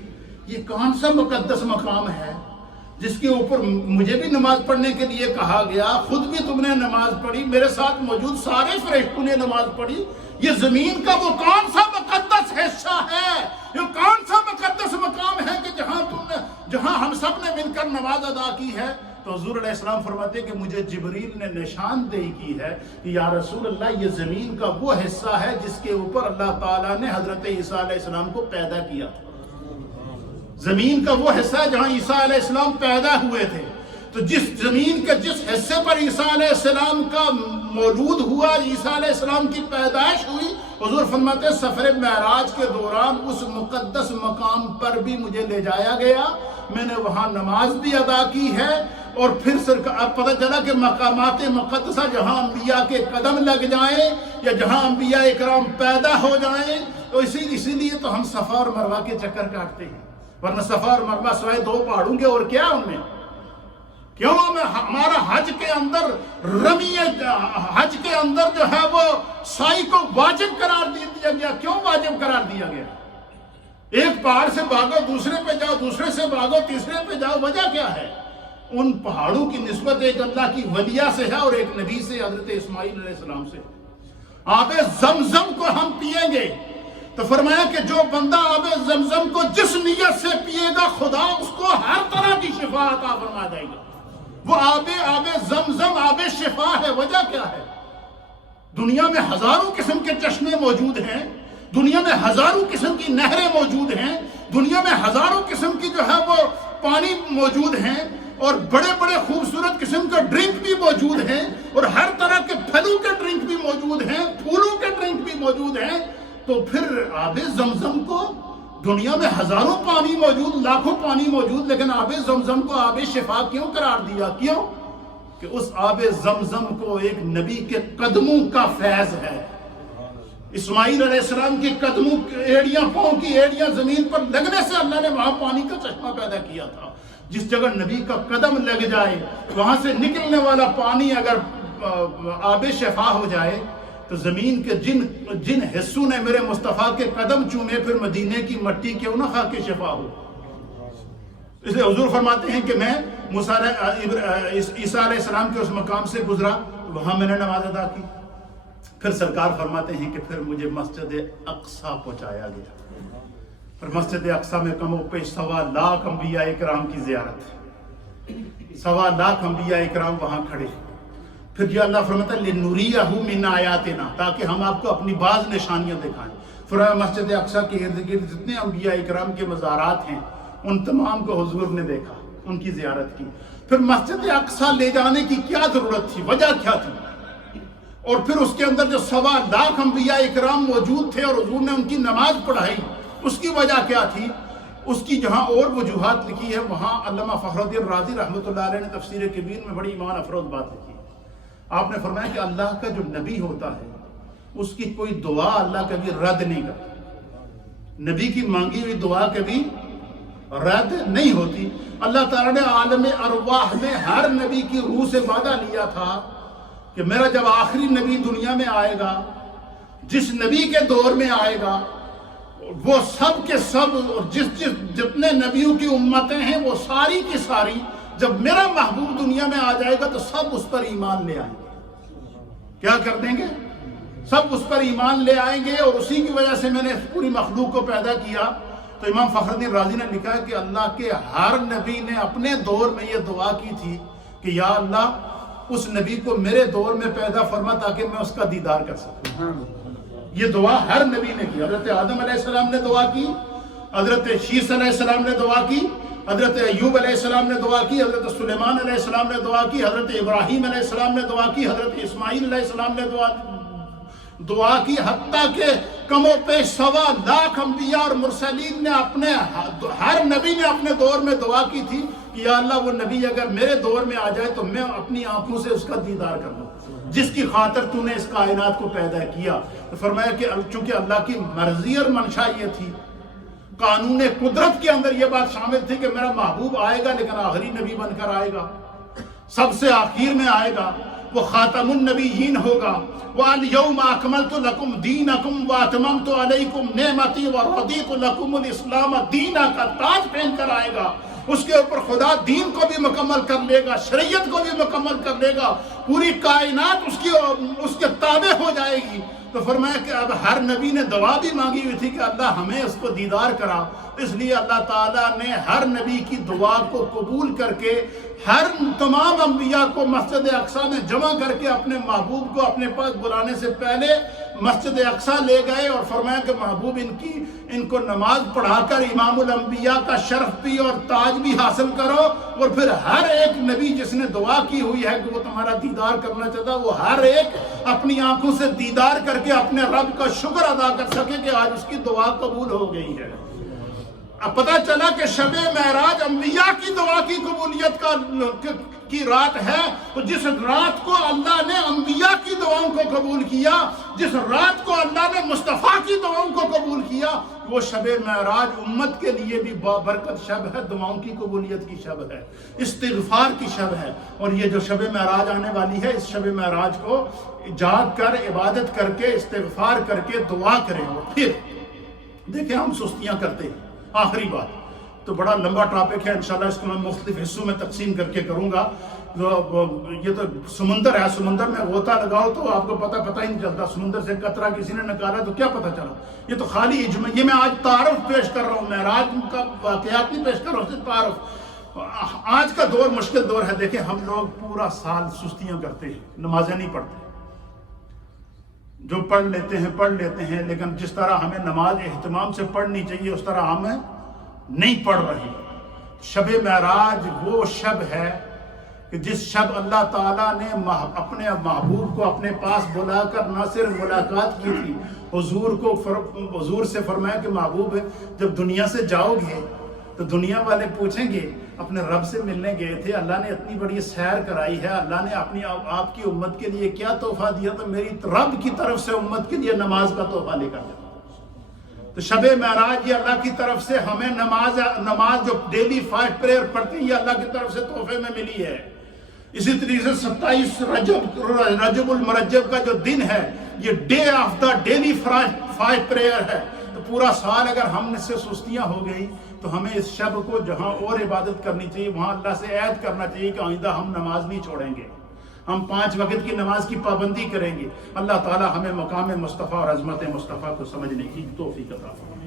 یہ کون سا مقدس مقام ہے جس کے اوپر مجھے بھی نماز پڑھنے کے لیے کہا گیا، خود بھی تم نے نماز پڑھی، میرے ساتھ موجود سارے فرشتوں نے نماز پڑھی، یہ زمین کا وہ کون سا مقدس حصہ ہے، یہ کون سا مقدس مقام ہے کہ جہاں ہم سب نے مل کر نماز ادا کی ہے؟ تو حضور علیہ السلام فرماتے ہیں کہ مجھے جبریل نے نشاندہی کی ہے کہ یا رسول اللہ یہ زمین کا وہ حصہ ہے جس کے اوپر اللہ تعالیٰ نے حضرت عیسیٰ علیہ السلام کو پیدا کیا تھا۔ زمین کا وہ حصہ ہے جہاں عیسیٰ علیہ السلام پیدا ہوئے تھے۔ تو جس زمین کے جس حصے پر عیسیٰ علیہ السلام کا مولود ہوا، عیسیٰ علیہ السلام کی پیدائش ہوئی، حضور فرماتے ہیں سفر معراج کے دوران اس مقدس مقام پر بھی مجھے لے جایا گیا، میں نے وہاں نماز بھی ادا کی ہے۔ اور پھر اب پتہ چلا کہ مقامات مقدسہ جہاں انبیاء کے قدم لگ جائیں یا جہاں انبیاء اکرام پیدا ہو جائیں تو اسی لیے تو ہم صفا اور مروہ کے چکر کاٹتے ہیں، ورنہ صفا اور مروہ سوائے 2 پہاڑوں کے اور کیا ان میں؟ کیوں ہمارا حج کے اندر جو ہے وہ سعی کو واجب قرار دیا گیا؟ کیوں واجب قرار دیا گیا؟ ایک پہاڑ سے بھاگو دوسرے پہ جاؤ، دوسرے سے بھاگو تیسرے پہ جاؤ، وجہ کیا ہے؟ ان پہاڑوں کی نسبت ایک اللہ کی ولیہ سے ہے اور ایک نبی سے، حضرت اسماعیل علیہ السلام سے۔ آب زمزم کو ہم پیئیں گے تو فرمایا کہ جو بندہ آب زمزم کو جس نیت سے پیے گا خدا اس کو ہر طرح کی شفا عطا فرما دے گا۔ وہ آب زمزم آب شفا ہے۔ وجہ کیا ہے؟ دنیا میں ہزاروں قسم کے چشمے موجود ہیں، دنیا میں ہزاروں قسم کی نہریں موجود ہیں، دنیا میں ہزاروں قسم کی جو ہے وہ پانی موجود ہیں، اور بڑے بڑے خوبصورت قسم کا ڈرنک بھی موجود ہیں، اور ہر طرح کے پھلوں کے ڈرنک بھی موجود ہیں، پھولوں کے ڈرنک بھی موجود ہیں۔ تو پھر آب زمزم کو، دنیا میں ہزاروں پانی موجود، لاکھوں پانی موجود، لیکن آب زمزم کو آب شفا کیوں قرار دیا؟ کیوں؟ کہ اس آب زمزم کو ایک نبی کے قدموں کا فیض ہے۔ اسماعیل علیہ السلام کے قدموں ایڑیاں، پاؤں کی ایڑیاں زمین پر لگنے سے اللہ نے وہاں پانی کا چشمہ پیدا کیا تھا۔ جس جگہ نبی کا قدم لگ جائے وہاں سے نکلنے والا پانی اگر آب شفا ہو جائے تو زمین کے جن حصوں نے میرے مصطفیٰ کے قدم چومے پھر مدینے کی مٹی کیوں نہ خاک شفا ہو۔ اس لیے حضور فرماتے ہیں کہ میں عیسیٰ علیہ السلام کے اس مقام سے گزرا، وہاں میں نے نماز ادا کی۔ پھر سرکار فرماتے ہیں کہ پھر مجھے مسجد اقصی پہنچایا گیا۔ پھر مسجد اقصی میں کم و پیش 1.25 لاکھ انبیاء اکرام کی زیارت، 1.25 لاکھ انبیاء اکرام وہاں کھڑے۔ پھر جو اللہ فرماتا ہے لِنُرِيَهُ مِنْ آیَاتِنَا، تاکہ ہم آپ کو اپنی بعض نشانیاں دکھائیں۔ فرمایا مسجد اقصی کے ارد گرد جتنے انبیاء اکرام کے مزارات ہیں ان تمام کو حضور نے دیکھا، ان کی زیارت کی۔ پھر مسجد اقصی لے جانے کی کیا ضرورت تھی، وجہ کیا تھی؟ اور پھر اس کے اندر جو 1.25 لاکھ انبیاء اکرام موجود تھے اور حضور نے ان کی نماز پڑھائی، اس کی وجہ کیا تھی؟ اس کی جہاں اور وجوہات لکھی ہے وہاں علامہ فخر الدین رازی رحمۃ اللہ علیہ نے تفسیر کبیر میں بڑی ایمان افروز بات لکھی۔ آپ نے فرمایا کہ اللہ کا جو نبی ہوتا ہے اس کی کوئی دعا اللہ کبھی رد نہیں کرتا، نبی کی مانگی ہوئی دعا کبھی رد نہیں ہوتی۔ اللہ تعالیٰ نے عالم ارواح میں ہر نبی کی روح سے وعدہ لیا تھا کہ میرا جب آخری نبی دنیا میں آئے گا، جس نبی کے دور میں آئے گا، وہ سب کے سب اور جتنے نبیوں کی امتیں ہیں وہ ساری کی ساری جب میرا محبوب دنیا میں آ جائے گا تو سب اس پر ایمان لے آئیں گے۔ کیا کر دیں گے؟ سب اس پر ایمان لے آئیں گے، اور اسی کی وجہ سے میں نے پوری مخلوق کو پیدا کیا۔ تو امام فخر الدین رازی نے لکھا ہے کہ اللہ کے ہر نبی نے اپنے دور میں یہ دعا کی تھی کہ یا اللہ اس نبی کو میرے دور میں پیدا فرما تاکہ میں اس کا دیدار کر سکوں۔ یہ دعا ہر نبی نے کی۔ حضرت آدم علیہ السلام نے دعا کی، حضرت شیس علیہ السلام نے دعا کی، حضرت ایوب علیہ السلام نے دعا کی، حضرت سلیمان علیہ السلام نے دعا کی، حضرت ابراہیم علیہ السلام نے دعا کی، حضرت اسماعیل علیہ السلام نے دعا کی، حتیٰ کہ کم و بیش 1.25 لاکھ انبیاء اور مرسلین نے ہر نبی نے اپنے دور میں دعا کی تھی کہ یا اللہ وہ نبی اگر میرے دور میں آ جائے تو میں اپنی آنکھوں سے اس کا دیدار کر لوں جس کی خاطر تو نے اس کائنات کو پیدا کیا۔ تو فرمایا کہ چونکہ اللہ کی مرضی اور منشا یہ تھی، قانون قدرت کے اندر یہ بات شامل تھی کہ میرا محبوب آئے گا لیکن آخری نبی بن کر آئے گا، سب سے آخر میں آئے گا، وہ خاتم النبیین ہوگا۔ وَالْيَوْمَ أَكْمَلْتُ لَكُمْ دِينَكُمْ وَأَتْمَمْتُ عَلَيْكُمْ نِعْمَتِي وَرَضِيتُ لَكُمُ الْإِسْلَامَ دِینَ کا تاج پہن کر آئے گا۔ اس کے اوپر خدا دین کو بھی مکمل کر لے گا، شریعت کو بھی مکمل کر لے گا، پوری کائنات اس کے تابع ہو جائے گی۔ تو فرمایا کہ اب ہر نبی نے دعا بھی مانگی ہوئی تھی کہ اللہ ہمیں اس کو دیدار کرا، اس لیے اللہ تعالیٰ نے ہر نبی کی دعا کو قبول کر کے ہر تمام انبیاء کو مسجد اقصیٰ میں جمع کر کے اپنے محبوب کو اپنے پاس بلانے سے پہلے مسجد اقصیٰ لے گئے اور فرمایا کہ محبوب ان کو نماز پڑھا کر امام الانبیاء کا شرف بھی اور تاج بھی حاصل کرو، اور پھر ہر ایک نبی جس نے دعا کی ہوئی ہے کہ وہ تمہارا دیدار کرنا چاہتا وہ ہر ایک اپنی آنکھوں سے دیدار کر کے اپنے رب کا شکر ادا کر سکے کہ آج اس کی دعا قبول ہو گئی ہے۔ اب پتہ چلا کہ شب معراج انبیاء کی دعا کی قبولیت کی رات ہے، تو جس رات کو اللہ نے انبیاء کی دعاؤں کو قبول کیا، جس رات کو اللہ نے مصطفیٰ کی دعاؤں کو قبول کیا، وہ شب معراج امت کے لیے بھی بابرکت شب ہے، دعاؤں کی قبولیت کی شب ہے، استغفار کی شب ہے۔ اور یہ جو شب معراج آنے والی ہے، اس شب معراج کو جاگ کر عبادت کر کے استغفار کر کے دعا کریں۔ اور پھر دیکھیں ہم سستیاں کرتے ہیں۔ آخری بات تو بڑا لمبا ٹاپک ہے، انشاءاللہ اس کو میں مختلف حصوں میں تقسیم کر کے کروں گا۔ یہ تو سمندر ہے، سمندر میں غوطہ لگاؤ تو آپ کو پتہ ہی نہیں چلتا، سمندر سے قطرہ کسی نے نکالا تو کیا پتہ چلا۔ یہ تو خالی یہ میں آج تعارف پیش کر رہا ہوں، معراج کا واقعات نہیں پیش کر رہا ہوں، صرف تعارف۔ آج کا دور مشکل دور ہے۔ دیکھیں ہم لوگ پورا سال سستیاں کرتے ہیں، نمازیں نہیں پڑھتے، جو پڑھ لیتے ہیں لیکن جس طرح ہمیں نماز اہتمام سے پڑھنی چاہیے اس طرح ہمیں نہیں پڑھ رہی۔ شب معراج وہ شب ہے کہ جس شب اللہ تعالیٰ نے اپنے محبوب کو اپنے پاس بلا کر نہ صرف ملاقات کی تھی، حضور سے فرمایا کہ محبوب جب دنیا سے جاؤ گے تو دنیا والے پوچھیں گے اپنے رب سے ملنے گئے تھے، اللہ نے اتنی بڑی سیر کرائی ہے، اللہ نے آپ کی امت کے لیے کیا تحفہ دیا، تو میری رب کی طرف سے امت کے لیے نماز کا تحفہ لے کر جاؤ۔ تو شب معراج یہ اللہ کی طرف سے ہمیں نماز جو ڈیلی 5 پریئر پڑھتے ہیں یہ اللہ کی طرف سے تحفے میں ملی ہے۔ اسی طریقے سے 27 رجب المرجب کا جو دن ہے یہ day of the daily 5 prayer ہے۔ تو پورا سال اگر ہم سے سستیاں ہو گئی تو ہمیں اس شب کو جہاں اور عبادت کرنی چاہیے وہاں اللہ سے عہد کرنا چاہیے کہ آئندہ ہم نماز نہیں چھوڑیں گے، ہم 5 وقت کی نماز کی پابندی کریں گے۔ اللہ تعالی ہمیں مقام مصطفیٰ اور عظمت مصطفیٰ کو سمجھنے کی توفیق عطا فرمائے۔